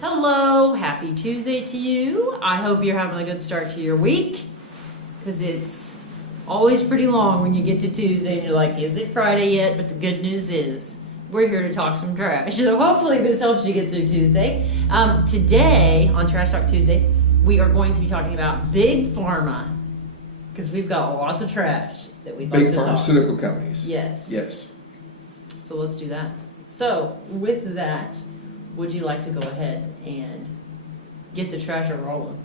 Hello, happy Tuesday to you. I hope you're having a good start to your week, because it's always pretty long when you get to Tuesday and you're like, is it Friday yet? But the good news is we're here to talk some trash. So hopefully this helps you get through Tuesday. Today on Trash Talk Tuesday, we are going to be talking about Big Pharma, because we've got lots of trash that we'd like to talk. Big pharmaceutical companies. Yes. Yes. So let's do that. So with that, would you like to go ahead and get the trash rolling?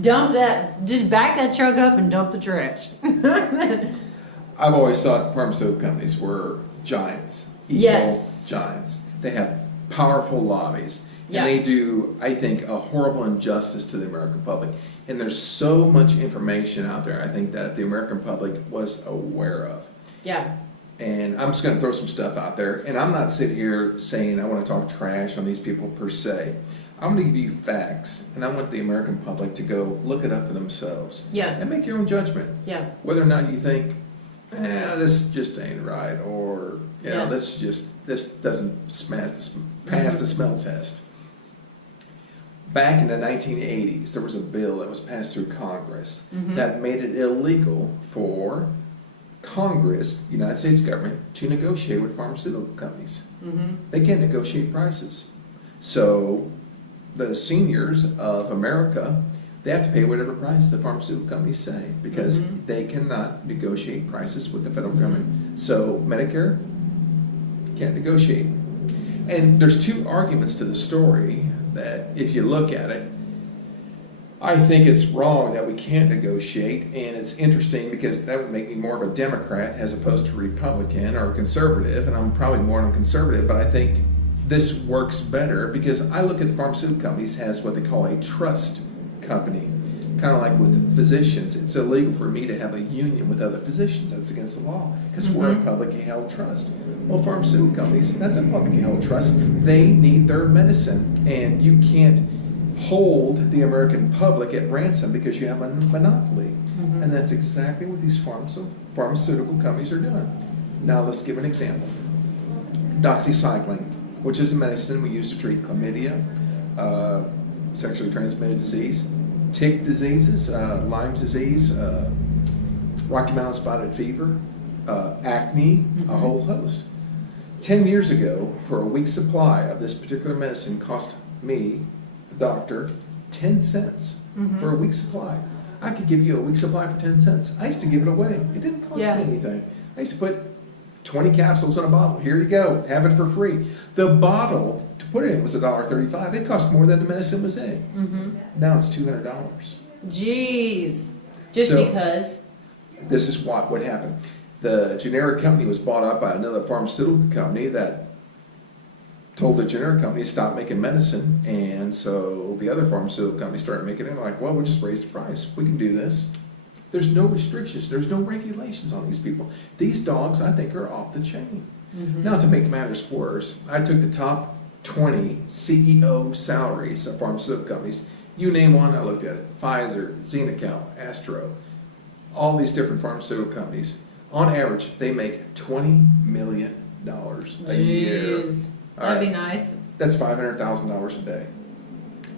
Dump that, just back that truck up and dump the trash. I've always thought pharmaceutical companies were giants. Evil Yes. giants. They have powerful lobbies. Yeah. And they do, I think, a horrible injustice to the American public. And there's so much information out there, I think, that the American public was aware of. Yeah. And I'm just going to throw some stuff out there. And I'm not sitting here saying I want to talk trash on these people per se. I'm going to give you facts, and I want the American public to go look it up for themselves. Yeah. And make your own judgment. Yeah. Whether or not you think, this just ain't right, or, you know, this doesn't pass the smell test. Back in the 1980s, there was a bill that was passed through Congress that made it illegal for Congress, the United States government, to negotiate with pharmaceutical companies. They can't negotiate prices. So the seniors of America, they have to pay whatever price the pharmaceutical companies say, because they cannot negotiate prices with the federal government. So Medicare can't negotiate. And there's two arguments to the story that, if you look at it, I think it's wrong that we can't negotiate, and it's interesting because that would make me more of a Democrat as opposed to Republican or conservative, and I'm probably more of a conservative, but I think this works better because I look at the pharmaceutical companies as what they call a trust company. Kind of like with physicians, it's illegal for me to have a union with other physicians. That's against the law because we're a publicly held trust. Well, pharmaceutical companies, that's a publicly held trust. They need their medicine, and you can't hold the American public at ransom because you have a monopoly. And that's exactly what these pharmaceutical companies are doing. Now let's give an example. Doxycycline, which is a medicine we use to treat chlamydia, sexually transmitted disease, tick diseases, Lyme disease, Rocky Mountain spotted fever, acne, a whole host. 10 years ago, for a week's supply of this particular medicine cost me, the doctor, 10 cents for a week's supply. I could give you a week's supply for 10 cents. I used to give it away. It didn't cost me anything. I used to put 20 capsules in a bottle. Here you go. Have it for free. The bottle, to put it in, was $1.35. It cost more than the medicine was in. Now it's $200. Jeez. Just because? This is what happened. The generic company was bought up by another pharmaceutical company that told the generic company to stop making medicine, and so the other pharmaceutical company started making it. Like, well, we'll just raise the price. We can do this. There's no restrictions. There's no regulations on these people. These dogs, I think, are off the chain. Now, to make matters worse, I took the top 20 CEO salaries of pharmaceutical companies. You name one, I looked at it. Pfizer, Xenical, Astro, all these different pharmaceutical companies. On average, they make $20 million a year. That'd be nice. That's $500,000 a day.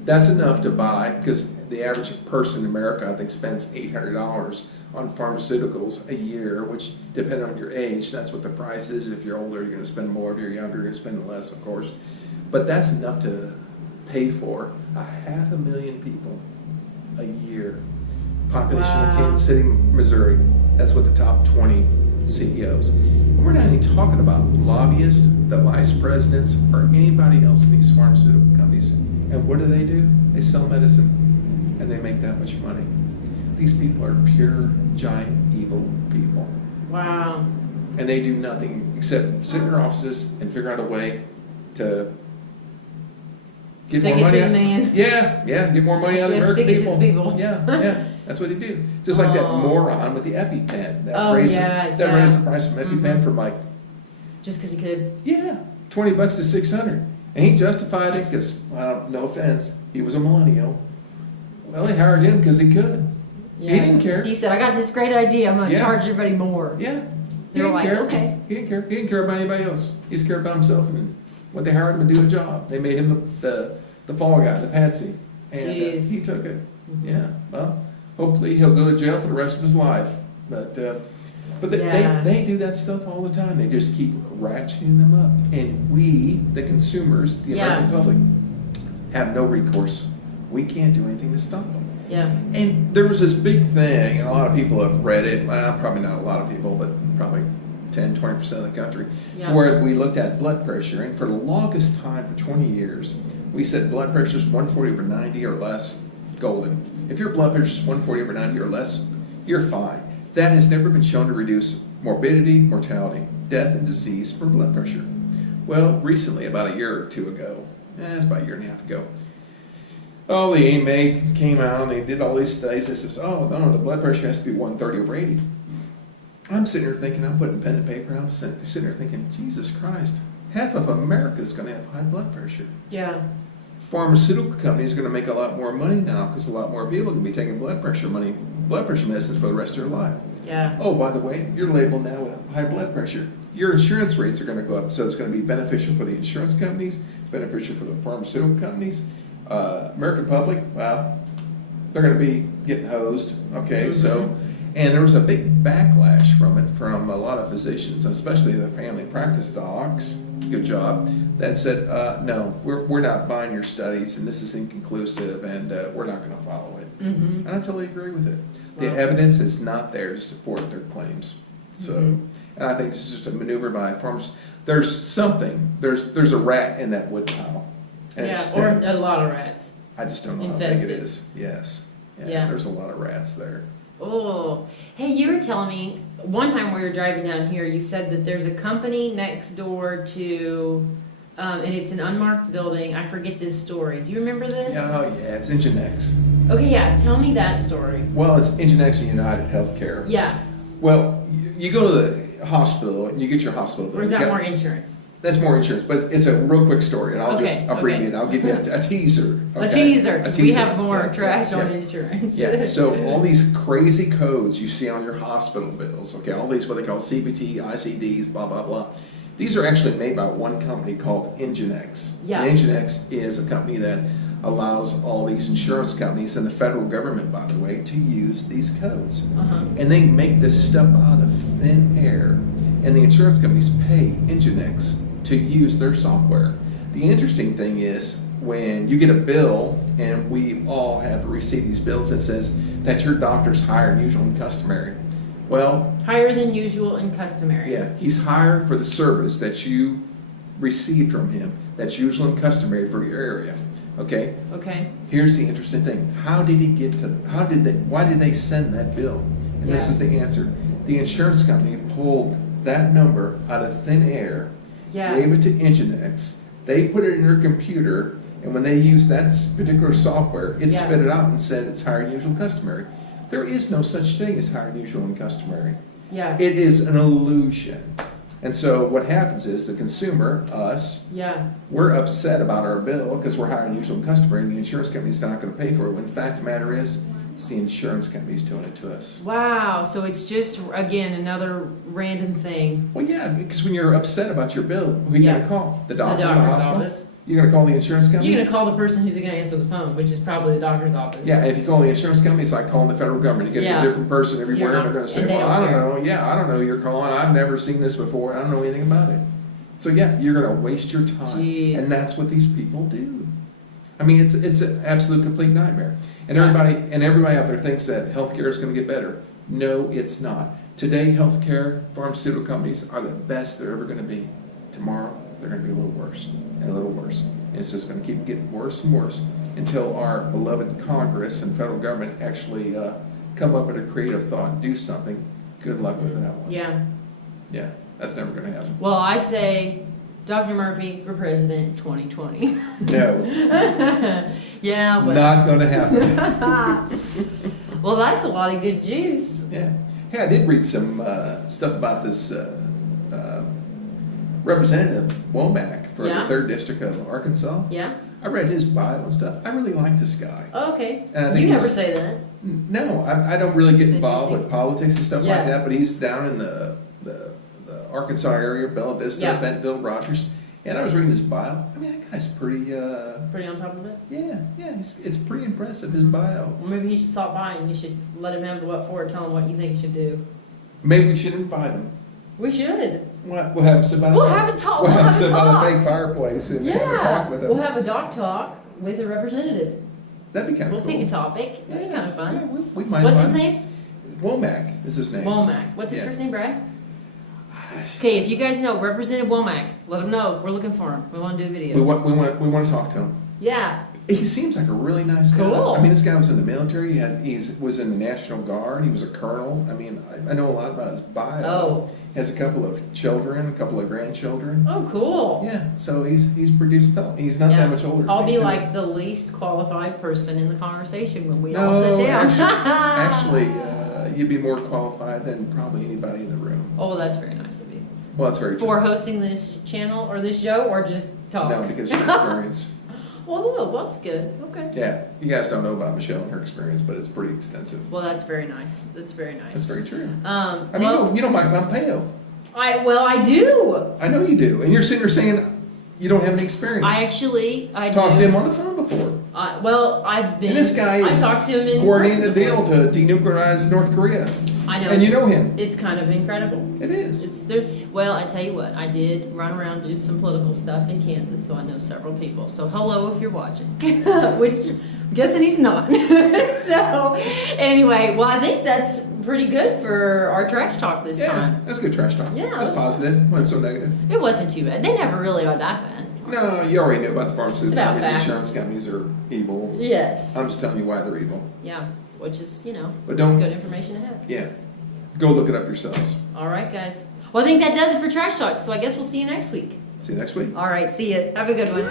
That's enough to buy, because the average person in America, I think, spends $800 on pharmaceuticals a year, which, depending on your age, that's what the price is. If you're older, you're going to spend more. If you're younger, you're going to spend less, of course. But that's enough to pay for 500,000 people a year. Population of Kansas City, Missouri. That's what the top 20 CEOs. And we're not even talking about lobbyists, the vice presidents, or anybody else in these pharmaceutical companies. And what do? They sell medicine, and they make that much money. These people are pure, giant, evil people. Wow. And they do nothing except sit in their offices and figure out a way to get more money out. Get more money out of the American people. To the people. Yeah, that's what they do. Just like that moron with the EpiPen that raised the price of EpiPen from like, just because he could. Yeah, $20 to $600. And he justified it because, no offense, he was a millennial. Well, they hired him because he could. Yeah. He didn't care. He said, "I got this great idea. I'm going to charge everybody more." Yeah. They were didn't like, care. okay. He didn't care. He didn't care about anybody else. He just cared about himself and what they hired him to do a job. They made him the fall guy, the patsy. And he took it. Mm-hmm. Yeah, well, hopefully he'll go to jail for the rest of his life. But they do that stuff all the time. They just keep ratcheting them up. And we, the consumers, the American public, have no recourse. We can't do anything to stop them. Yeah. And there was this big thing, and a lot of people have read it, well, probably not a lot of people, but probably 10, 20% of the country, where we looked at blood pressure. And for the longest time, for 20 years, we said blood pressure is 140/90 or less, golden. If your blood pressure is 140/90 or less, you're fine. That has never been shown to reduce morbidity, mortality, death, and disease from blood pressure. Well, recently, about a year or two ago, it's about a year and a half ago, the AMA came out and they did all these studies. They said, oh, no, the blood pressure has to be 130/80. I'm sitting here thinking, I'm putting pen to paper, I'm sitting there thinking, Jesus Christ, half of America is going to have high blood pressure. Yeah. Pharmaceutical companies are going to make a lot more money now because a lot more people can be taking blood pressure medicines for the rest of their life. Yeah. Oh, by the way, you're labeled now with high blood pressure. Your insurance rates are going to go up, so it's going to be beneficial for the insurance companies, beneficial for the pharmaceutical companies. American public, well, they're going to be getting hosed. Okay, so, and there was a big backlash from it from a lot of physicians, especially the family practice docs. Good job. That said, no, we're not buying your studies, and this is inconclusive, and we're not going to follow it. And I totally agree with it. The evidence is not there to support their claims. So, and I think this is just a maneuver by farmers. There's something. There's a rat in that wood pile. And or a lot of rats. I just don't know how big it is. Yes. Yeah. There's a lot of rats there. Oh, hey, you were telling me one time we were driving down here, you said that there's a company next door to, and it's an unmarked building. I forget this story. Do you remember this? Oh, yeah, it's Ingenex. Okay, yeah, tell me that story. Well, it's Ingenex and United Healthcare. Yeah. Well, you go to the hospital and you get your hospital bill. Or is that more insurance? That's more insurance, but it's a real quick story, and I'll just abbreviate it. I'll give you a teaser. Okay? A teaser, because we have more trash on insurance. Yeah, so all these crazy codes you see on your hospital bills, okay, all these what they call CPT, ICDs, blah, blah, blah. These are actually made by one company called Ingenex. Yeah. And Ingenex is a company that allows all these insurance companies and the federal government, by the way, to use these codes. And they make this stuff out of thin air, and the insurance companies pay Ingenex to use their software. The interesting thing is when you get a bill, and we all have to receive these bills that says that your doctor's higher than usual and customary. Well, higher than usual and customary. Yeah, he's higher for the service that you received from him. That's usual and customary for your area. Okay? Okay. Here's the interesting thing. Why did they send that bill? And this is the answer. The insurance company pulled that number out of thin air, gave it to Ingenex. They put it in their computer, and when they used that particular software, it spit it out and said it's higher than usual and customary. There is no such thing as higher than usual and customary. Yeah. It is an illusion. And so what happens is the consumer, us, we're upset about our bill because we're higher than usual and customary, and the insurance company's not going to pay for it. When the fact of the matter is, it's the insurance company's doing it to us. Wow, so it's just, again, another random thing. Well, yeah, because when you're upset about your bill, who are you going to call? The doctor, the doctor's hospital? office. You're going to call the insurance company? You're going to call the person who's going to answer the phone, which is probably the doctor's office. Yeah, if you call the insurance company, it's like calling the federal government. You get a different person everywhere, and they're going to say, well, I don't know. Yeah, I don't know who you're calling. I've never seen this before. I don't know anything about it. So, yeah, you're going to waste your time. Jeez. And that's what these people do. I mean, it's an absolute complete nightmare. And everybody out there thinks that healthcare is going to get better. No, it's not. Today, healthcare, pharmaceutical companies are the best they're ever going to be. Tomorrow, they're going to be a little worse and a little worse. And it's just going to keep getting worse and worse until our beloved Congress and federal government actually come up with a creative thought and do something. Good luck with that one. Yeah. Yeah, that's never going to happen. Well, I say Dr. Murphy for president 2020. No. Yeah, but not going to happen. Well, that's a lot of good juice. Yeah. Hey, I did read some stuff about this Representative Womack for the 3rd District of Arkansas. Yeah. I read his bio and stuff. I really like this guy. Oh, okay. And I think you never say that. No, I don't really get involved with politics and stuff like that, but he's down in the Arkansas area, Bella Vista, Yeah. Bentonville, Rogers. And I was reading his bio. I mean, that guy's pretty, Pretty on top of it? yeah, it's pretty impressive, his bio. Well, maybe he should stop by and you should let him have the what for, tell him what you think he should do. Maybe we should invite him. We should. What, we'll have him sit by We'll the, have a talk. we'll We'll have him have a sit by the talk. fake fireplace and have a Yeah. talk with him. We'll have a doc talk with a representative. That'd be kind We'll of cool. pick a topic. That'd be kind of fun. Yeah, we might What's his invite him. name? Womack is his name. Womack. What's his Yeah. first name, Brad? Okay, if you guys know Representative Womack, let him know. We're looking for him. We want to do a video. We want to talk to him. Yeah. He seems like a really nice guy. Cool. I mean, this guy was in the military. He was in the National Guard. He was a colonel. I mean, I know a lot about his bio. Oh. He has a couple of children, a couple of grandchildren. Oh, cool. Yeah, so he's produced fellow. He's not Yeah. that much older. than I'll me, be too. like the least qualified person in the conversation when we all sit No, down. actually, you'd be more qualified than probably anybody in the room. Oh, that's very nice of you. Well, that's very true. For hosting this channel or this show or just talks? No, because of your experience. Well, that's good. Okay. Yeah, you guys don't know about Michelle and her experience, but it's pretty extensive. Well, that's very nice. That's very nice. That's very true. I I mean, you don't Mike Pompeo. I do. I know you do, and you're sitting there saying you don't have any experience. I do. talked to him on the phone before. Well, I've been. And this guy is I talked to him in coordinating the person deal before. to denuclearize North Korea. I know. And you know him. It's kind of incredible. It is. It's there. Well, I tell you what, I did run around and do some political stuff in Kansas, so I know several people. So hello if you're watching, which I'm guessing he's not. So anyway, well, I think that's pretty good for our trash talk this Yeah, time. that's good trash talk. Yeah, That's that's- positive. Wasn't so negative. It wasn't too bad. They never really are that bad. No, you already knew about the pharmaceutical It's about companies. facts. Insurance companies are evil. Yes. I'm just telling you why they're evil. Yeah, which is But don't. good information to have. Yeah. Go look it up yourselves. All right, guys. Well, I think that does it for trash talk. So I guess we'll see you next week. See you next week. All right, see you. Have a good one.